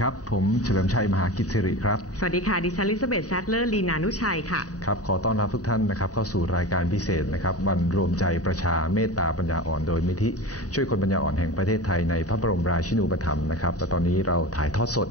ครับ ผมเฉลิมชัยมหากิจสิริครับ สวัสดีค่ะ ดิฉันลิซาเบธแซดเลอร์ลีนานุชัยค่ะ ครับ ขอต้อนรับทุกท่านนะครับ เข้าสู่รายการพิเศษนะครับ วันรวมใจประชาเมตตาปัญญาอ่อนโดยมิธิ ช่วยคนปัญญาอ่อนแห่งประเทศไทยในพระบรมราชินูปถัมภ์นะครับและตอนนี้เราถ่ายทอดสด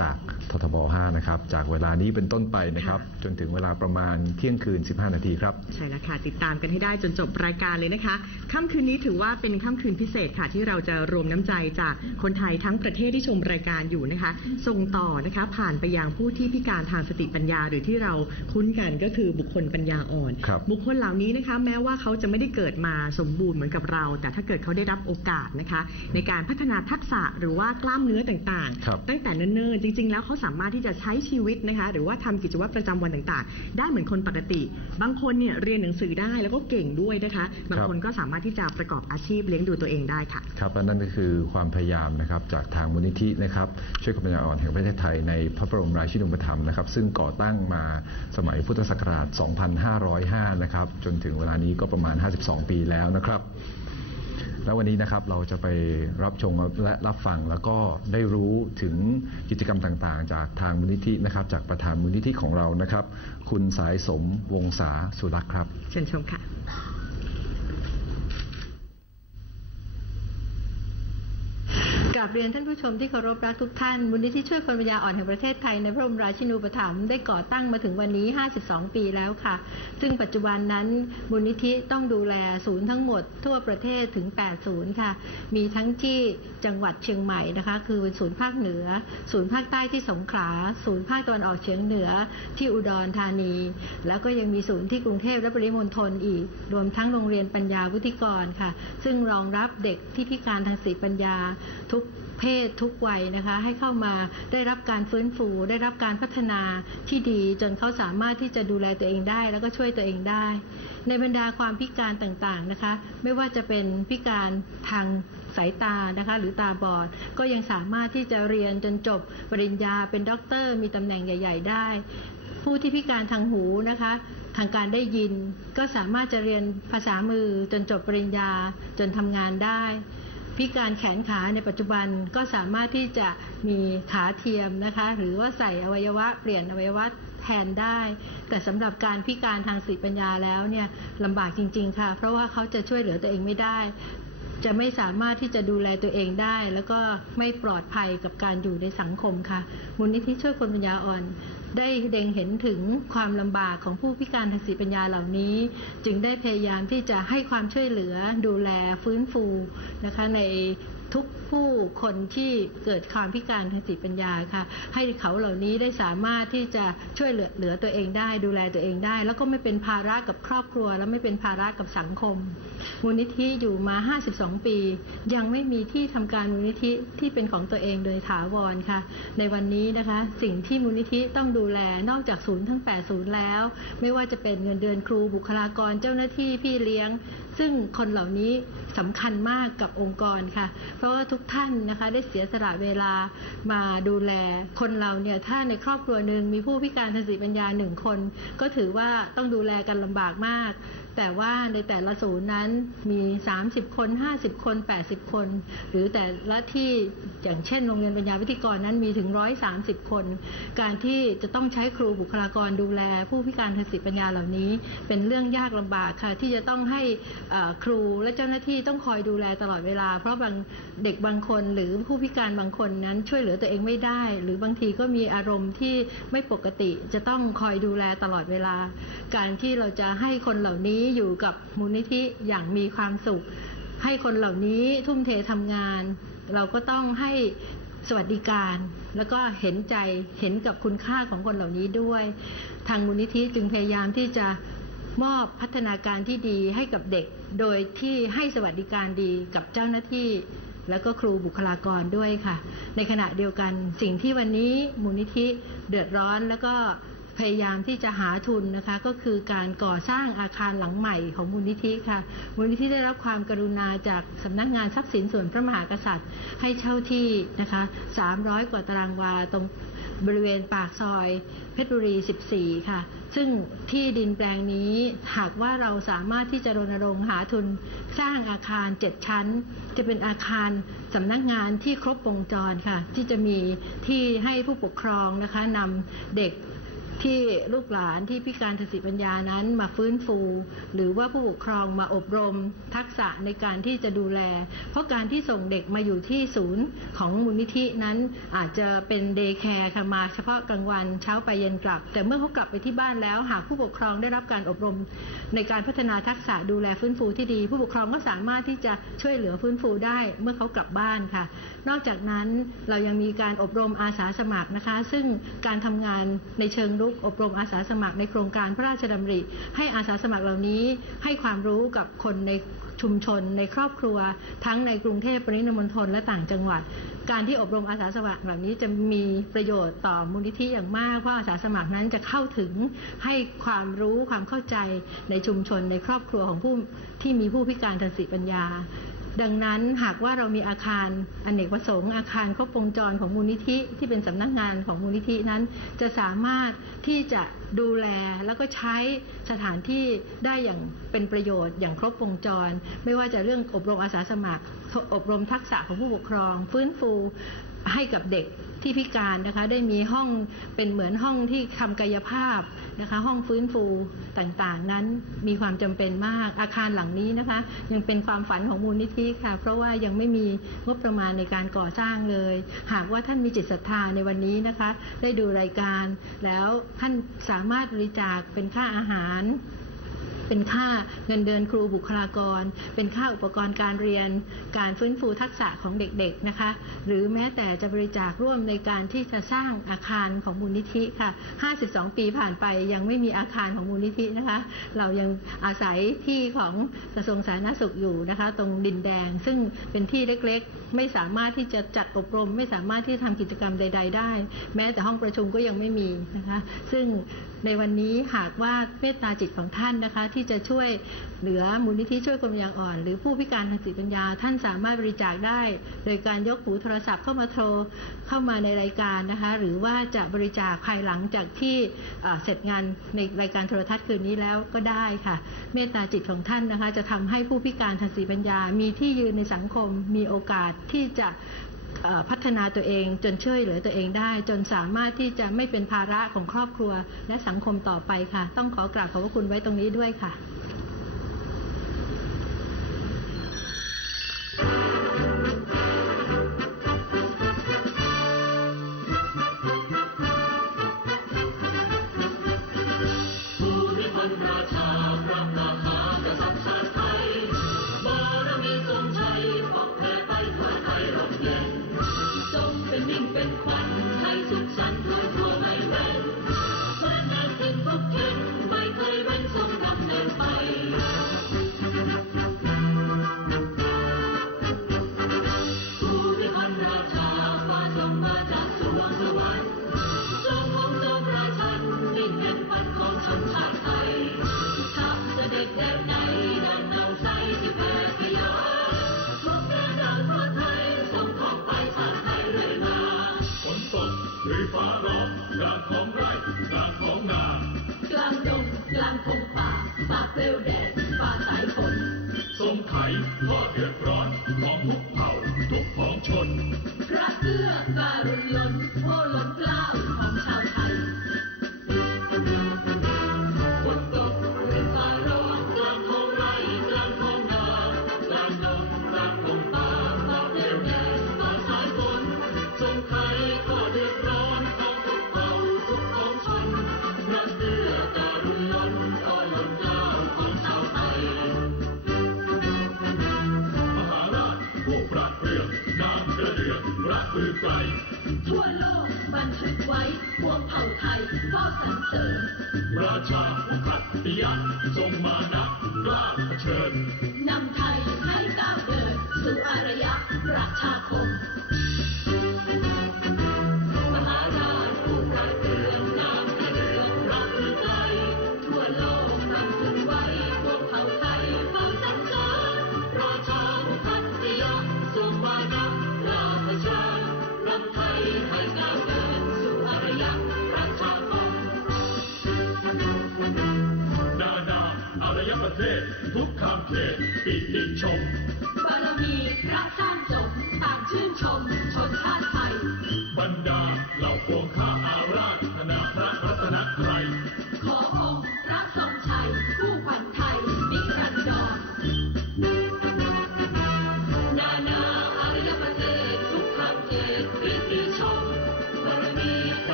จากททบ 5 นะครับ จากเวลานี้เป็นต้นไปนะครับ จนถึงเวลาประมาณเที่ยงคืน 15 นาทีครับ ใช่แล้วค่ะ ติดตามกันให้ได้จนจบรายการเลยนะคะ ค่ำคืนนี้ถือว่าเป็นค่ำคืนพิเศษค่ะที่เราจะรวมน้ำใจจากคนไทยทั้งประเทศที่ชมรายการอยู่นะคะส่งต่อนะคะผ่านไปยังผู้ที่พิการทางสติปัญญาหรือที่เราคุ้นกันก็คือบุคคลปัญญาอ่อน ครับ บุคคลเหล่านี้นะคะแม้ว่าเขาจะไม่ได้เกิดมาสมบูรณ์เหมือนกับเรา แต่ถ้าเกิดเขาได้รับโอกาสนะคะ ในการพัฒนาทักษะหรือว่ากล้ามเนื้อต่างครับ ๆ ตั้งแต่เนิ่นๆจริง ๆ แล้วเขาสามารถที่จะใช้ชีวิตนะคะ หรือว่าทำกิจวัตรประจำวันต่างๆ ได้เหมือนคนปกติ บางคนเนี่ยเรียนหนังสือได้แล้วก็เก่งด้วยนะคะบางคนก็สามารถที่จะประกอบอาชีพเลี้ยงดูตัวเองได้ค่ะ ครับและนั่นก็คือความพยายามนะครับจากทางมูลนิธินะครับช่วยคนปัญญาอ่อนแห่งประเทศไทยในพระบรมราชินูปถัมภ์นะครับ ซึ่งก่อตั้งมาสมัยพุทธศักราช 2505 นะครับ จนถึงเวลานี้ก็ประมาณ 52 ปีแล้วนะครับ แล้ววันนี้นะครับเราจะไปรับชมและรับฟังแล้วก็ได้รู้ถึงกิจกรรมต่างๆ จากทางมูลนิธินะครับ จากประธานมูลนิธิของเรานะครับ คุณสายสมวงศาสุรักษ์ครับ เชิญชมค่ะ ก ราบเรียนท่านผู้ชมที่เคารพรักทุกท่านมูลนิธิช่วยคนปัญญาอ่อนแห่งประเทศไทยในพระบรมราชินูปถัมภ์ได้ก่อตั้งมาถึงวันนี้ 52 ปีแล้วค่ะ ซึ่งปัจจุบันนั้นมูลนิธิต้องดูแลศูนย์ทั้งหมด ทั่วประเทศถึง 8 ศูนย์ค่ะ มีทั้งที่จังหวัดเชียงใหม่นะคะ คือศูนย์ภาคเหนือ ศูนย์ภาคใต้ที่สงขลา ศูนย์ภาคตะวันออกเฉียงเหนือที่อุดรธานี แล้วก็ยังมีศูนย์ที่กรุงเทพและปริมณฑลอีก รวมทั้งโรงเรียนปัญญาวุฒิกรค่ะ ซึ่งรองรับเด็กที่พิการทางสติปัญญาทุก เพศทุกวัยนะคะให้เข้ามาได้รับการฟื้นฟู ได้รับการพัฒนาที่ดีจนเขาสามารถที่จะดูแลตัวเองได้ แล้วก็ช่วยตัวเองได้ ในบรรดาความพิการต่างๆนะคะ ไม่ว่าจะเป็นพิการทางสายตานะคะหรือตาบอดก็ยังสามารถที่จะเรียนจนจบปริญญาเป็นด็อกเตอร์มีตำแหน่งใหญ่ ๆ ได้ ผู้ที่พิการทางหูนะคะทางการได้ยินก็สามารถจะเรียนภาษามือจนจบปริญญาจนทำงานได้ พิการแขนขาในปัจจุบันก็สามารถที่จะมีขาเทียมนะคะ หรือว่าใส่อวัยวะเปลี่ยนอวัยวะแทนได้ แต่สำหรับการพิการทางสติปัญญาแล้วเนี่ยลำบากจริง ๆ ค่ะ เพราะว่าเขาจะช่วยเหลือตัวเองไม่ได้ จะไม่สามารถที่จะดูแลตัวเองได้ แล้วก็ไม่ปลอดภัยกับการอยู่ในสังคมค่ะ มูลนิธิช่วยคนปัญญาอ่อน ได้เด็งเห็นถึงความลำบากของผู้พิการทางสติปัญญาเหล่านี้ จึงได้พยายามที่จะให้ความช่วยเหลือดูแลฟื้นฟูนะคะในทุก ผู้คนที่เกิดความพิการทางสติปัญญาค่ะ ให้เขาเหล่านี้ได้สามารถที่จะช่วยเหลือเหลือตัวเองได้ ดูแลตัวเองได้ แล้วก็ไม่เป็นภาระกับครอบครัว และไม่เป็นภาระกับสังคม มูลนิธิอยู่มา 52 ปี ยังไม่มีที่ทำการมูลนิธิที่เป็นของตัวเองโดยถาวรค่ะ ในวันนี้นะคะ สิ่งที่มูลนิธิต้องดูแลนอกจากศูนย์ทั้ง 8 ศูนย์แล้ว ไม่ว่าจะเป็นเงินเดือนครูบุคลากรเจ้าหน้าที่พี่เลี้ยง ซึ่งคนเหล่านี้สำคัญมากกับองค์กรค่ะ เพราะว่าทุกท่านนะคะ ได้เสียสละเวลามาดูแลคนเราเนี่ยถ้าในครอบครัวหนึ่งมีผู้พิการทางสติปัญญาหนึ่งคน ก็ถือว่าต้องดูแลกันลำบากมาก แต่ว่าในแต่ละศูนย์นั้นมี 30 คน 50 คน 80 คน หรือแต่ละที่อย่างเช่นโรงเรียนปัญญาวิทยกรนั้นมีถึง 130 คน การที่จะต้องใช้ครูบุคลากรดูแล ผู้พิการทางสติปัญญาเหล่านี้ เป็นเรื่องยากลำบากค่ะที่จะต้องให้ครูและเจ้าหน้าที่ต้องคอยดูแลตลอดเวลา เพราะบางเด็กบางคน หรือผู้พิการบางคนนั้นช่วยเหลือตัวเองไม่ได้ หรือบางทีก็มีอารมณ์ที่ไม่ปกติจะต้องคอยดูแลตลอดเวลา การที่เราจะให้คนเหล่านี้อยู่กับมูลนิธิอย่างมีความสุข ให้คนเหล่านี้ทุ่มเททำงาน เราก็ต้องให้สวัสดิการ แล้วก็เห็นใจเห็นกับคุณค่าของคนเหล่านี้ด้วย ทางมูลนิธิจึงพยายามที่จะมอบพัฒนาการที่ดีให้กับเด็ก โดยที่ให้สวัสดิการดีกับเจ้าหน้าที่แล้วก็ครูบุคลากรด้วยค่ะ ในขณะเดียวกันสิ่งที่วันนี้มูลนิธิเดือดร้อนแล้วก็ พยายามที่จะหาทุนนะคะก็คือการก่อสร้างอาคารหลังใหม่ของมูลนิธิค่ะ มูลนิธิได้รับความกรุณาจากสำนักงานทรัพย์สินส่วนพระมหากษัตริย์ ให้เช่าที่นะคะ 300 กว่าตารางวาตรงบริเวณปากซอย เพชรบุรี 14 ค่ะ ซึ่งที่ดินแปลงนี้หากว่าเราสามารถที่จะรณรงค์หาทุนสร้างอาคาร 7 ชั้น จะเป็นอาคารสำนักงานที่ครบวงจรค่ะ ที่จะมีที่ให้ผู้ปกครองนะคะนำเด็ก ที่ลูกหลานที่พิการทางสติปัญญานั้นมาฟื้นฟู หรือว่าผู้ปกครองมาอบรม ทักษะในการที่จะดูแล เพราะการที่ส่งเด็กมาอยู่ที่ศูนย์ของมูลนิธินั้นอาจจะเป็นเดย์แคร์ค่ะมาเฉพาะกลางวันเช้าไปเย็นกลับ แต่เมื่อเขากลับไปที่บ้านแล้ว หากผู้ปกครองได้รับการอบรม ในการพัฒนาทักษะดูแลฟื้นฟูที่ดี ผู้ปกครองก็สามารถที่จะช่วยเหลือฟื้นฟูได้เมื่อเขากลับบ้านค่ะนอกจากนั้นเรายังมีการอบรมอาสาสมัครนะคะ ซึ่งการทำงานในเชิงรุกอบรมอาสาสมัครในโครงการพระราชดำริ ให้อาสาสมัครเหล่านี้ให้ความรู้กับคนในชุมชนในครอบครัว ทั้งในกรุงเทพปริมณฑลและต่างจังหวัด การที่อบรมอาสาสมัครเหล่านี้จะมีประโยชน์ต่อมูลนิธิอย่างมากเพราะอาสาสมัครนั้นจะเข้าถึงให้ความรู้ความเข้าใจในชุมชนในครอบครัวของผู้ที่มีผู้พิการทางสติปัญญา ดังนั้นหากว่าเรามีอาคารอนเนกประสงค์ อาคารครบวงจรของมูลนิธิที่เป็นสำนักงานของมูลนิธินั้น จะสามารถที่จะดูแลแล้วก็ใช้สถานที่ได้อย่างเป็นประโยชน์อย่างครบวงจร ไม่ว่าจะเรื่องอบรมอาสาสมัคร อบรมทักษะของผู้ปกครอง ฟื้นฟูให้กับเด็ก ที่พิการนะคะได้มีห้องเป็นเหมือนห้องที่ทำกายภาพนะคะห้องฟื้นฟูต่างๆ นั้นมีความจำเป็นมากอาคารหลังนี้นะคะ ยังเป็นความฝันของมูลนิธิค่ะ เพราะว่ายังไม่มีงบประมาณในการก่อสร้างเลย หากว่าท่านมีจิตศรัทธาในวันนี้นะคะ ได้ดูรายการ แล้วท่านสามารถบริจาคเป็นค่าอาหาร เป็นค่าเงินเดือนครูบุคลากร เป็นค่าอุปกรณ์การเรียน การฟื้นฟูทักษะของเด็กๆนะคะ หรือแม้แต่จะบริจาคร่วมในการที่จะสร้างอาคารของมูลนิธิค่ะ 52 ปีผ่านไปยังไม่มีอาคารของมูลนิธินะคะ เรายังอาศัยที่ของกระทรวงสาธารณสุขอยู่นะคะ ตรงดินแดง ซึ่งเป็นที่เล็กๆ ไม่สามารถที่จะจัดอบรม ไม่สามารถที่ทำกิจกรรมใด ๆ ได้ แม้แต่ห้องประชุมก็ยังไม่มีนะคะ ซึ่งในวันนี้หากว่าเมตตาจิตของท่านนะคะ ที่จะช่วยเหลือมูลนิธิช่วยคนปัญญาอ่อน หรือผู้พิการทางสติปัญญา ท่านสามารถบริจาคได้ โดยการยกหูโทรศัพท์เข้ามาโทรเข้ามาในรายการนะคะ หรือว่าจะบริจาคภายหลังจากที่เสร็จงานในรายการโทรทัศน์คืนนี้แล้วก็ได้ค่ะ เมตตาจิตของท่านนะคะ จะทำให้ผู้พิการทางสติปัญญา มีที่ยืนในสังคมมีโอกาสที่จะ พัฒนาตัวเอง จนช่วยเหลือตัวเองได้ จนสามารถที่จะไม่เป็นภาระของครอบครัว และสังคมต่อไปค่ะ ต้องขอกราบขอบพระคุณไว้ตรงนี้ด้วยค่ะ ป่ากเปลวแดดป่าสายฝนทรงไขข้อเดือดร้อนของทุกเผ่าทุกของชน มือไปทั่วโลกบันทึกไว้พวงเผ่าไทยเฝ้าสรรเสริญราชาผู้ขัดติยันทรงมานักล้าเผชิญนำไทยให้ก้าวเดินสู่อารยประชาคม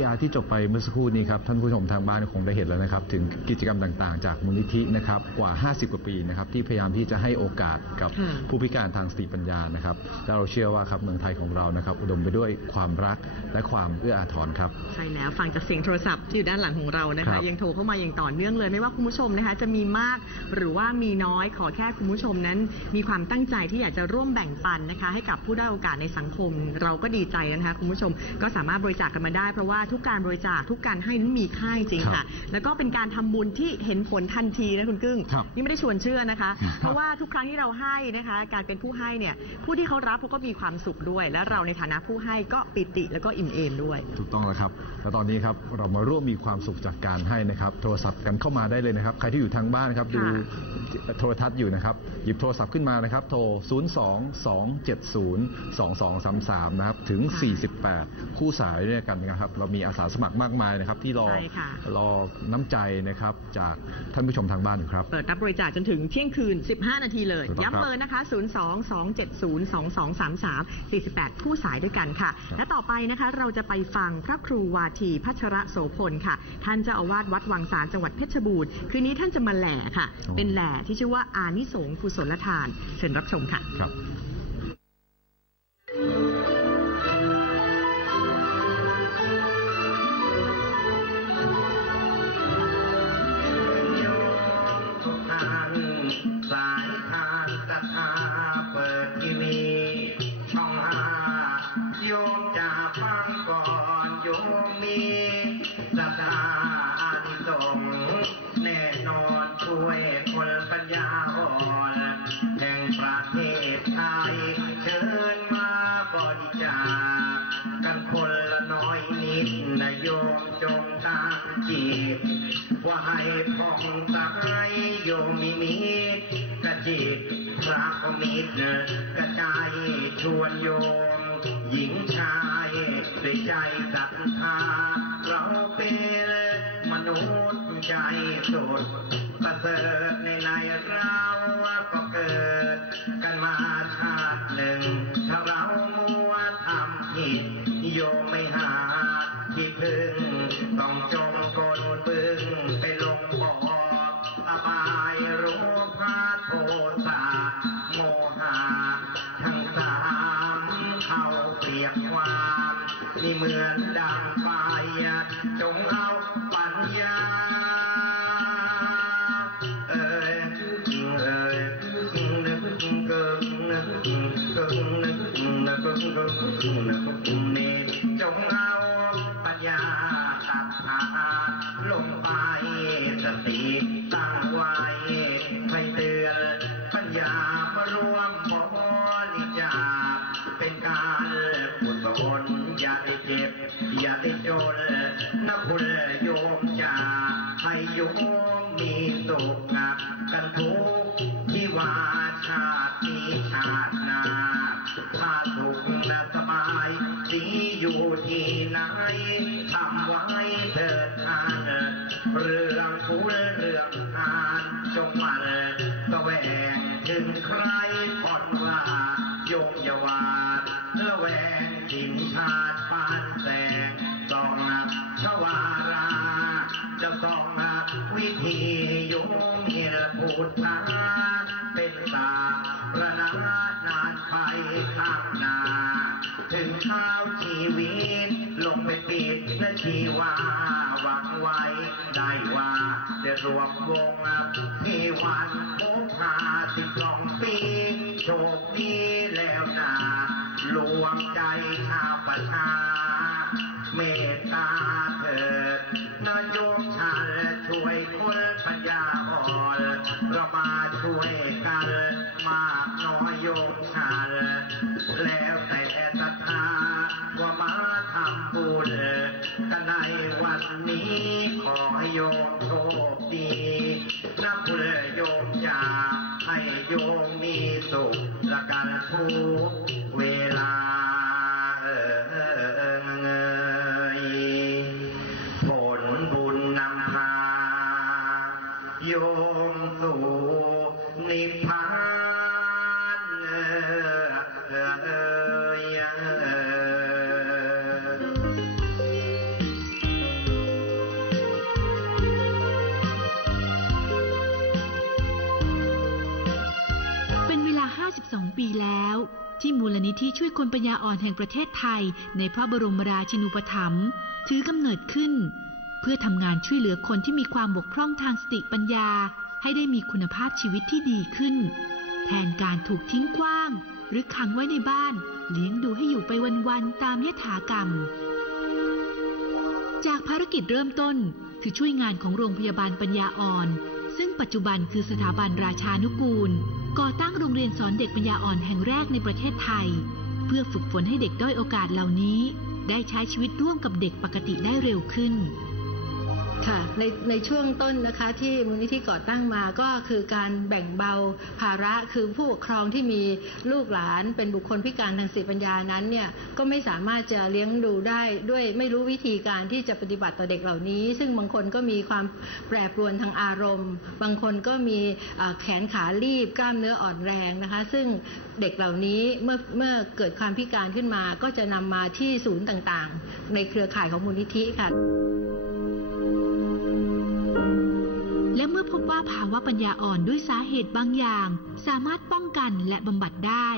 ครับแล้ววิทยาที่จบไปเมื่อสักครู่นี้ครับท่านผู้ชมทางบ้านคงได้เห็นแล้วนะครับ ถึงกิจกรรมต่างๆ จากมูลนิธินะครับกว่า 50 กว่าปีนะครับที่พยายามที่จะให้โอกาสกับค่ะผู้พิการทางสติปัญญานะครับแล้วเราเชื่อว่าครับเมืองไทยของเรานะครับอุดมไปด้วยความรักและความเอื้ออาทรครับ ใช่แล้วฟังจากเสียงโทรศัพท์ที่อยู่ด้านหลังของเรานะครัคะบยังโทรเข้ามาอย่างต่อเนื่องเลยไม่ว่าคุณผู้ชมนะคะ จะมีมากหรือว่ามีน้อยขอแค่คุณผู้ชมนั้น มีความตั้งใจที่อยากจะร่วมแบ่งปันนะคะ ให้กับผู้ได้อยโอกาสในสังคม เราก็ดีใจนะคะคุณผู้ชมก็สามารถบริจาคกันมาได้ เพราะว่าทุกการบริจาคทุกการให้นั้นมีค่าจริงๆครัค่ะบแล้วก็เป็นการทำบุญที่เห็นผลทันทีนะคุณกึ้งครับนี่ไม่ได้ชวนเชื่อนะคะครับเพราะว่าทุกครั้งที่เราให้นะคะ การเป็นผู้ให้เนี่ยผู้ที่เขารับเขาก็มีความสุขด้วย และเราในฐานะผู้ให้ก็ปิติแล้วก็อิ่มเอมด้วย ถูกต้องแล้วครับแล้วตอนนี้ครับเรามาร่วมมีความสุขจากการให้นะครับโทรศัพท์กันเข้ามาได้เลยนะครับ ใครที่อยู่ทางบ้านนะครับดูค่ะโทรทัศน์อยู่นะครับ หยิบโทรศัพท์ขึ้นมานะครับ โทร 0 2 2 7 0 2 2 3 3 นะครับ ถึง 48 คู่สายด้วยกันนะครับ เรามีอาสาสมัครมากมายนะครับ ที่รอใช่ค่ะรอน้ำใจนะครับ จากท่านผู้ชมทางบ้านอยู่ครับ เปิดรับบริจาคจนถึงเที่ยงคืน 15 นาทีเลยถูกต้องครับย้ำเบอร์นะคะ 0 2 2 7 0 2 2 3 3 48 คู่สายด้วยกันค่ะครับและต่อไปนะคะเราจะไปฟังพระครูวาทีพัชระโสพลค่ะ ท่านเจ้าอาวาสวัดวังสารจังหวัดเพชรบูรณ์คืนนี้ท่านจะมาแหล่ค่ะ เป็นแหล่ที่ชื่อว่าอานิสงส์กุศลทานเชิญรับชมค่ะ ครับ ว่าให้พ่องใสโยมีมิตรกระจิตพระก็มิตรกระจายชวนโยม หญิงชายด้วยใจศรัทธาเราเป็นมนุษย์ใจสุดประเสริฐในในเรา จงเอาปัญญาตัดหาลงไปสติ ข้างนาถึงเท้าชีวิตลงไปปิดและชีวาหวังไว้ได้ว่าจะรวมวงที่วันพบหาสิบสองปีโชคดีแล้วนารวมใจชาวประชาเมตตาเถิดนโยมฉันช่วยคนปัญญาอ่อนเรามาช่วยกันมากน้อยโยมฉัน นี้ขอให้โยมโชคดีนับเพื่อโยมจะให้โยมมีสุขละกันทุกเวลาเอยผลบุญนำพาโยมสู่ นิธิช่วยคนปัญญาอ่อนแห่งประเทศไทย ในพระบรมราชินูปถัมภ์ถือกำเนิดขึ้น เพื่อทำงานช่วยเหลือคนที่มีความบกพร่องทางสติปัญญา ให้ได้มีคุณภาพชีวิตที่ดีขึ้น แทนการถูกทิ้งขว้าง หรือขังไว้ในบ้าน เลี้ยงดูให้อยู่ไปวันๆตามยถากรรม จากภารกิจเริ่มต้นคือช่วยงานของโรงพยาบาลปัญญาอ่อน ซึ่งปัจจุบันคือสถาบันราชานุกูล ก่อตั้งโรงเรียนสอนเด็กปัญญาอ่อนแห่งแรกในประเทศไทย พื่อฝึกฝนให้เด็กด้อยโอกาสเหล่านี้ ได้ใช้ชีวิตร่วมกับเด็กปกติได้เร็วขึ้น ค่ะในในช่วงต้นนะคะที่มูลนิธิก่อตั้งมาก็คือการแบ่งเบาภาระคือผู้ปกครองที่มีลูกหลานเป็นบุคคลพิการทางสติปัญญานั้นเนี่ยก็ไม่สามารถจะเลี้ยงดูได้ด้วยไม่รู้วิธีการที่จะปฏิบัติต่อเด็กเหล่านี้ ซึ่งบางคนก็มีความแปรปรวนทางอารมณ์ บางคนก็มีแขนขาลีบกล้ามเนื้ออ่อนแรงนะคะซึ่งเด็กเหล่านี้เมื่อเมื่อเกิดความพิการขึ้นมาก็จะนำมาที่ศูนย์ต่างๆ ในเครือข่ายของมูลนิธิค่ะ ภาวะปัญญาอ่อนด้วยสาเหตุบางอย่าง สามารถป้องกันและบำบัดได้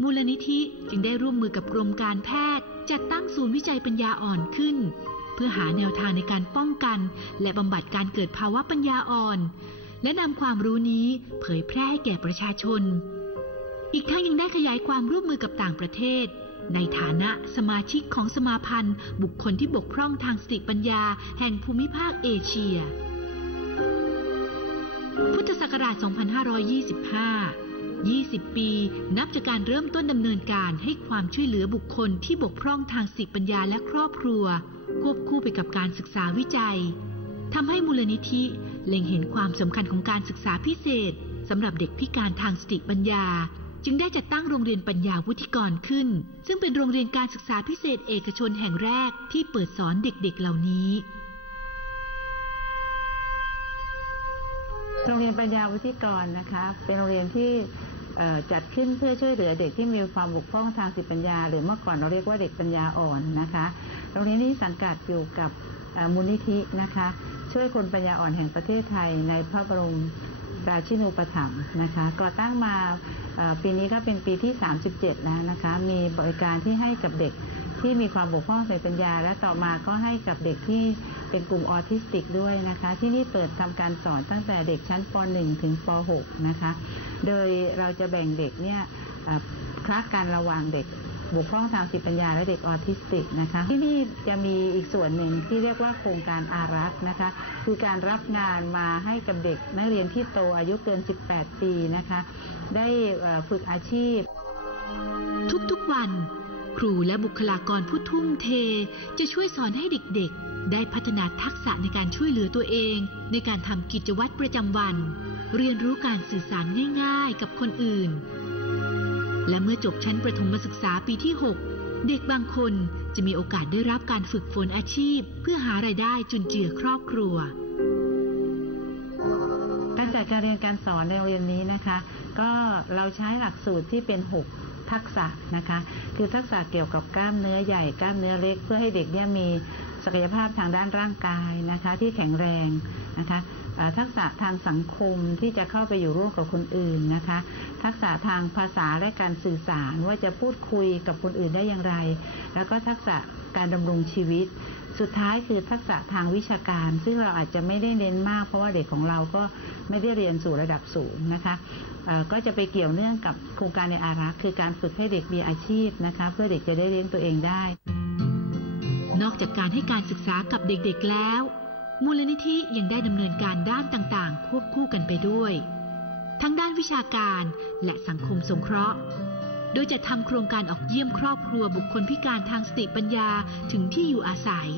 มูลนิธิจึงได้ร่วมมือกับกรมการแพทย์ จัดตั้งศูนย์วิจัยปัญญาอ่อนขึ้น เพื่อหาแนวทางในการป้องกัน และบำบัดการเกิดภาวะปัญญาอ่อน และนำความรู้นี้เผยแพร่ให้แก่ประชาชน อีกทั้งยังได้ขยายความร่วมมือกับต่างประเทศในฐานะสมาชิกของสมาพันธ์ บุคคลที่บกพร่องทางสติปัญญาแห่งภูมิภาคเอเชีย พุทธศักราช 2525 20 ปี นับจากการเริ่มต้นดำเนินการให้ความช่วยเหลือบุคคลที่บกพร่องทางสติปัญญาและครอบครัว ควบคู่ไปกับการศึกษาวิจัยทำให้มูลนิธิเล็งเห็นความสำคัญของการศึกษาพิเศษสำหรับเด็กพิการทางสติปัญญา จึงได้จัดตั้งโรงเรียนปัญญาวุฒิกรขึ้น ซึ่งเป็นโรงเรียนการศึกษาพิเศษเอกชนแห่งแรกที่เปิดสอนเด็กๆ เหล่านี้ โรงเรียนปัญญาวุฒิกรนะคะ เป็นโรงเรียนที่จัดขึ้นเพื่อช่วยเหลือเด็กที่มีความบกพร่องทางสติปัญญา หรือเมื่อก่อนเราเรียกว่าเด็กปัญญาอ่อนนะคะ โรงเรียนนี้สังกัดอยู่กับมูลนิธินะคะ ช่วยคนปัญญาอ่อนแห่งประเทศไทย ในพระบรมราชินูปถัมภ์นะคะ ก่อตั้งมาปีนี้ก็เป็นปีที่ 37 แล้วนะคะ มีบริการที่ให้กับเด็ก ที่มีความบกพร่องทางสติปัญญา และต่อมาก็ให้กับเด็กที่เป็นกลุ่มออทิสติกด้วยนะคะ ที่นี่เปิดทำการสอนตั้งแต่เด็กชั้นป .1 ถึงป .6 นะคะ โดยเราจะแบ่งเด็กเนี่ยคละกันระหว่างเด็กบกพร่องทางสติปัญญาและเด็กออทิสติกนะคะ ที่นี่จะมีอีกส่วนหนึ่งที่เรียกว่าโครงการอารักษ์นะคะ คือการรับงานมาให้กับเด็กนักเรียนที่โตอายุเกิน 18 ปีนะคะ ได้ฝึกอาชีพ ทุกๆวัน ครูและบุคลากรผู้ทุ่มเท จะช่วยสอนให้เด็กๆ ได้พัฒนาทักษะในการช่วยเหลือตัวเอง ในการทำกิจวัตรประจำวัน เรียนรู้การสื่อสารง่ายๆ กับคนอื่น และเมื่อจบชั้นประถมศึกษาปีที่ 6 เด็กบางคนจะมีโอกาสได้รับการฝึกฝนอาชีพ เพื่อหารายได้จุนเจือครอบครัวการจัดการเรียนการสอนในโรงเรียนนี้นะคะ ก็เราใช้หลักสูตรที่เป็น 6 ทักษะนะคะ คือทักษะเกี่ยวกับกล้ามเนื้อใหญ่กล้ามเนื้อเล็ก เพื่อให้เด็กเนี่ยมีศักยภาพทางด้านร่างกายนะคะที่แข็งแรงนะคะทักษะทางสังคมที่จะเข้าไปอยู่ร่วมกับคนอื่นนะคะ ทักษะทางภาษาและการสื่อสารว่าจะพูดคุยกับคนอื่นได้อย่างไร แล้วก็ทักษะการดำรงชีวิต สุดท้ายคือทักษะทางวิชาการ ซึ่งเราอาจจะไม่ได้เน้นมาก เพราะว่าเด็กของเราก็ไม่ได้เรียนสู่ระดับสูงนะคะก็จะไปเกี่ยวเนื่องกับโครงการในอารักษ์คือการฝึกให้เด็กมีอาชีพนะคะเพื่อเด็กจะได้เลี้ยงตัวเองได้ นอกจากการให้การศึกษากับเด็กๆแล้ว มูลนิธิยังได้ดำเนินการด้านต่างๆ ควบคู่กันไปด้วย ทั้งด้านวิชาการและสังคมสงเคราะห์ โดยจะทำโครงการออกเยี่ยมครอบครัวบุคคลพิการทางสติปัญญาถึงที่อยู่อาศัย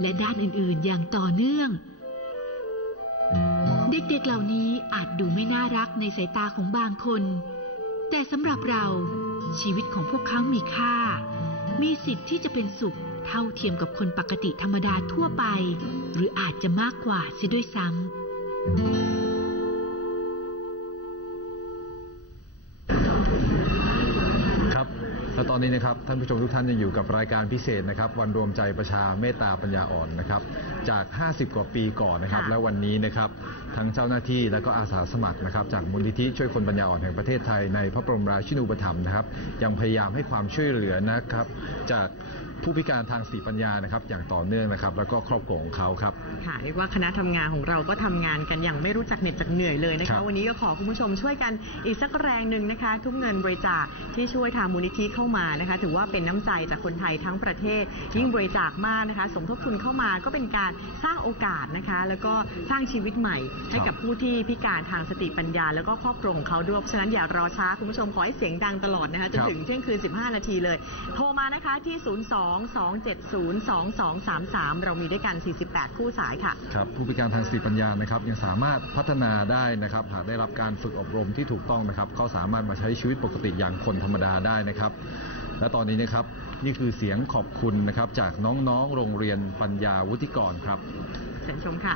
และด้านอื่นๆ อย่างต่อเนื่อง เด็กๆเหล่านี้อาจดูไม่น่ารักในสายตาของบางคน แต่สำหรับเรา ชีวิตของพวกเขามีค่า มีสิทธิ์ที่จะเป็นสุขเท่าเทียมกับคนปกติธรรมดาทั่วไป หรืออาจจะมากกว่าเสียด้วยซ้ำ และตอนนี้นะครับท่านผู้ชมทุกท่านยังอยู่กับรายการพิเศษนะครับ วันรวมใจประชาเมตตาปัญญาอ่อนนะครับ จาก 50 กว่าปีก่อนนะครับค่ะและวันนี้นะครับทั้งเจ้าหน้าที่และก็อาสาสมัครนะครับ จากมูลนิธิช่วยคนปัญญาอ่อนแห่งประเทศไทยในพระบรมราชินูปถัมภ์นะครับ ยังพยายามให้ความช่วยเหลือนะครับ จาก ผู้พิการทางสติปัญญานะครับ อย่างต่อเนื่องนะครับ แล้วก็ครอบครัวของเขาครับค่ะเรียกว่าคณะทำงานของเราก็ทำงานกันอย่างไม่รู้จักเหน็ดจักเหนื่อยเลยนะครัคะบวันนี้ก็ขอคุณผู้ชมช่วยกันอีกสักแรงหนึ่งนะคะ ทุกเงินบริจาคที่ช่วยทางมูลนิธิเข้ามานะคะ ถือว่าเป็นน้ำใจจากคนไทยทั้งประเทศ ยิ่งบริจาคมากนะคะ สมทบทุนเข้ามาก็เป็นการสร้างโอกาสนะคะ แล้วก็สร้างชีวิตใหม่ให้กับผู้ที่พิการทางสติปัญญา แล้วก็ครอบครัวของเขาด้วยเพราะฉะนั้นอย่ารอช้าคุณผู้ชมขอให้เสียงดังตลอดนะคะจนครับถึงเที่ยงคืน 15 นาทีเลย โทรมานะคะที่02-270-2233 เรามีด้วยกัน 48 คู่สายค่ะ ครับผู้พิการทางสติปัญญานะครับยังสามารถพัฒนาได้นะครับหากได้รับการฝึกอบรมที่ถูกต้องนะครับเขาสามารถมาใช้ชีวิตปกติอย่างคนธรรมดาได้นะครับ และตอนนี้นะครับนี่คือเสียงขอบคุณนะครับจากน้องๆโรงเรียนปัญญาวุฒิกรครับเชิญชมค่ะ